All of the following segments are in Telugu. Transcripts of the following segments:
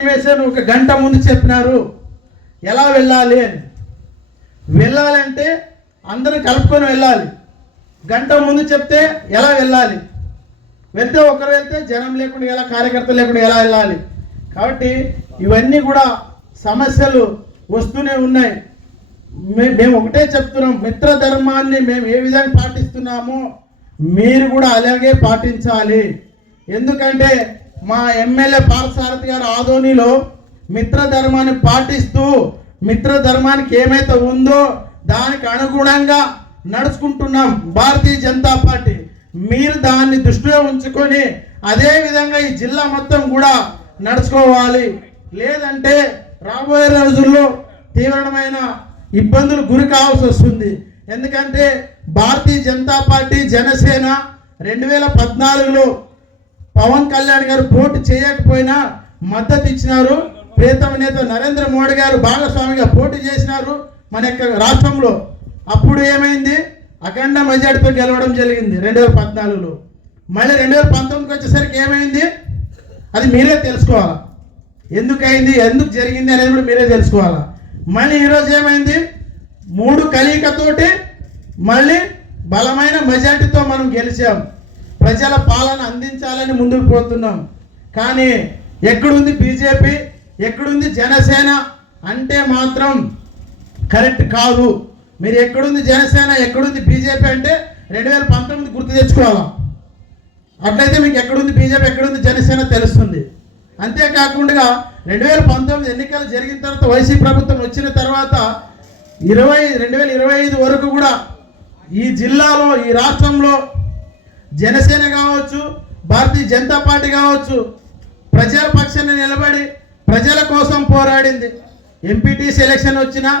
ఒక గంట ముందు చెప్పినారు ఎలా వెళ్ళాలి అని. వెళ్ళాలంటే అందరూ కలుపుకొని వెళ్ళాలి. గంట ముందు చెప్తే ఎలా వెళ్ళాలి? వెళ్తే ఒకరు వెళ్తే జనం లేకుండా ఎలా, కార్యకర్తలు లేకుండా ఎలా వెళ్ళాలి? కాబట్టి ఇవన్నీ కూడా సమస్యలు వస్తూనే ఉన్నాయి. మేము ఒకటే చెప్తున్నాం, మిత్రధర్మాన్ని మేము ఏ విధంగా పాటిస్తున్నామో మీరు కూడా అలాగే పాటించాలి. ఎందుకంటే మా ఎమ్మెల్యే పార్థసారథి గారు ఆదోనిలో మిత్రధర్మాన్ని పాటిస్తూ మిత్రధర్మానికి ఏమైతే ఉందో దానికి అనుగుణంగా నడుచుకుంటున్నాం భారతీయ జనతా పార్టీ. మీరు దాన్ని దృష్టిలో ఉంచుకొని అదే విధంగా ఈ జిల్లా మొత్తం కూడా నడుచుకోవాలి. లేదంటే రాబోయే రోజుల్లో తీవ్రమైన ఇబ్బందులు గురి కావాల్సి వస్తుంది. ఎందుకంటే భారతీయ జనతా పార్టీ జనసేన 2014లో పవన్ కళ్యాణ్ గారు పోటీ చేయకపోయినా మద్దతు ఇచ్చినారు. ప్రియతమ నేత నరేంద్ర మోడీ గారు భాగస్వామిగా పోటీ చేసినారు మన యొక్క రాష్ట్రంలో. అప్పుడు ఏమైంది? అఖండ మెజార్టీతో గెలవడం జరిగింది 2014లో. మళ్ళీ 2019కి వచ్చేసరికి ఏమైంది? అది మీరే తెలుసుకోవాలా. ఎందుకైంది, ఎందుకు జరిగింది అనేది కూడా మీరే తెలుసుకోవాలా. మళ్ళీ ఈరోజు ఏమైంది? 3 కలయికతోటి మళ్ళీ బలమైన మెజార్టీతో మనం గెలిచాం. ప్రజల పాలన అందించాలని ముందుకు పోతున్నాం. కానీ ఎక్కడుంది బీజేపీ, ఎక్కడుంది జనసేన అంటే మాత్రం కరెక్ట్ కాదు. మీరు ఎక్కడుంది జనసేన, ఎక్కడుంది బీజేపీ అంటే 2019 గుర్తు తెచ్చుకోవాలా. అట్లయితే మీకు ఎక్కడుంది బీజేపీ, ఎక్కడుంది జనసేన తెలుస్తుంది. అంతేకాకుండా 2019 ఎన్నికలు జరిగిన తర్వాత వైసీపీ ప్రభుత్వం వచ్చిన తర్వాత 2025 వరకు కూడా ఈ జిల్లాలో, ఈ రాష్ట్రంలో జనసేన కావచ్చు, భారతీయ జనతా పార్టీ కావచ్చు ప్రజల పక్షాన్ని నిలబడి ప్రజల కోసం పోరాడింది. ఎంపీటీసీ ఎలక్షన్ వచ్చినా,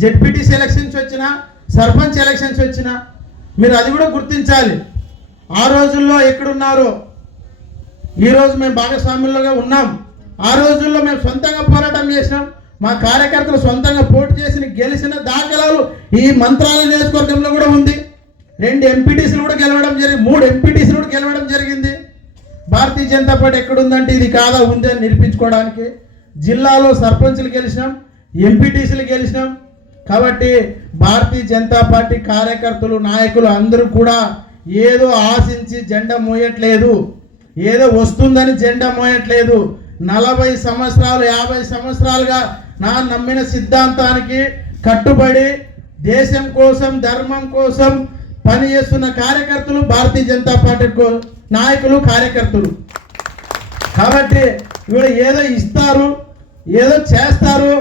జెడ్పీటీసీ ఎలక్షన్స్ వచ్చినా, సర్పంచ్ ఎలక్షన్స్ వచ్చినా మీరు అది కూడా గుర్తించాలి. ఆ రోజుల్లో ఎక్కడున్నారో ఈరోజు మేము భాగస్వామ్యంలోగా ఉన్నాం. ఆ రోజుల్లో మేము సొంతంగా పోరాటం చేసినాం. మా కార్యకర్తలు సొంతంగా పోటీ చేసి గెలిచిన దాఖలాలు ఈ మంత్రాల నియోజకవర్గంలో కూడా ఉంది. 2 ఎంపీటీసీలు కూడా గెలవడం జరిగింది, 3 ఎంపీటీసీలు కూడా గెలవడం జరిగింది. భారతీయ జనతా పార్టీ ఎక్కడుందంటే ఇది కాదా ఉంది అని నిరూపించుకోవడానికి జిల్లాలో సర్పంచ్లు గెలిచినాం, ఎంపీటీసీలు గెలిచినాం. కాబట్టి భారతీయ జనతా పార్టీ కార్యకర్తలు, నాయకులు అందరూ కూడా ఏదో ఆశించి జెండా మోయట్లేదు, ఏదో వస్తుందని జెండా మోయట్లేదు. 40 సంవత్సరాలు 50 సంవత్సరాలుగా నా నమ్మిన సిద్ధాంతానికి కట్టుబడి దేశం కోసం, ధర్మం కోసం పనిచేస్తున్న కార్యకర్తలు భారతీయ జనతా పార్టీ నాయకులు, కార్యకర్తలు. కాబట్టి వీళ్ళు ఏదో ఇస్తారు, ఏదో చేస్తారు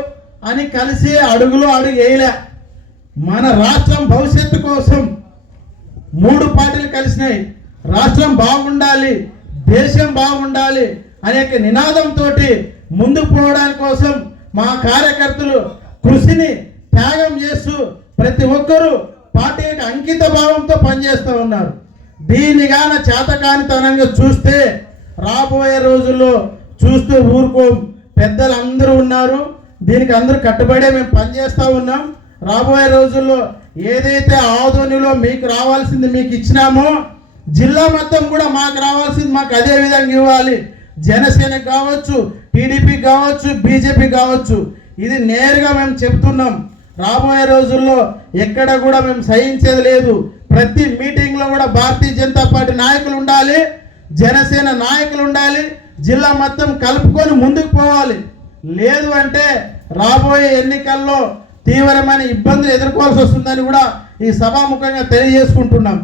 అని కలిసి అడుగులో అడుగు వేయలే. మన రాష్ట్రం భవిష్యత్తు కోసం 3 పార్టీలు కలిసినాయి. రాష్ట్రం బాగుండాలి, దేశం బాగుండాలి అనేక నినాదంతో ముందుకు పోవడానికి కోసం మా కార్యకర్తలు కృషిని త్యాగం చేస్తూ ప్రతి ఒక్కరూ పార్టీకి అంకిత భావంతో పనిచేస్తూ ఉన్నారు. దీనిగాన చేతకానితనంగా చూస్తే రాబోయే రోజుల్లో చూస్తూ ఊరుకోం. పెద్దలు అందరూ ఉన్నారు, దీనికి అందరూ కట్టుబడే మేము పనిచేస్తూ ఉన్నాం. రాబోయే రోజుల్లో ఏదైతే ఆదోనిలో మీకు రావాల్సింది మీకు ఇచ్చినామో జిల్లా మొత్తం కూడా మాకు రావాల్సింది మాకు అదే విధంగా ఇవ్వాలి. జనసేన కావచ్చు, టీడీపీ కావచ్చు, బీజేపీ కావచ్చు, ఇది నేరుగా మేము చెప్తున్నాం. రాబోయే రోజుల్లో ఎక్కడ కూడా మేము సహించేది లేదు. ప్రతి మీటింగ్లో కూడా భారతీయ జనతా పార్టీ నాయకులు ఉండాలి, జనసేన నాయకులు ఉండాలి. జిల్లా మొత్తం కలుపుకొని ముందుకు పోవాలి. లేదు అంటే రాబోయే ఎన్నికల్లో తీవ్రమైన ఇబ్బందులు ఎదుర్కోవాల్సి వస్తుందని కూడా ఈ సభాముఖంగా తెలియజేసుకుంటున్నాం.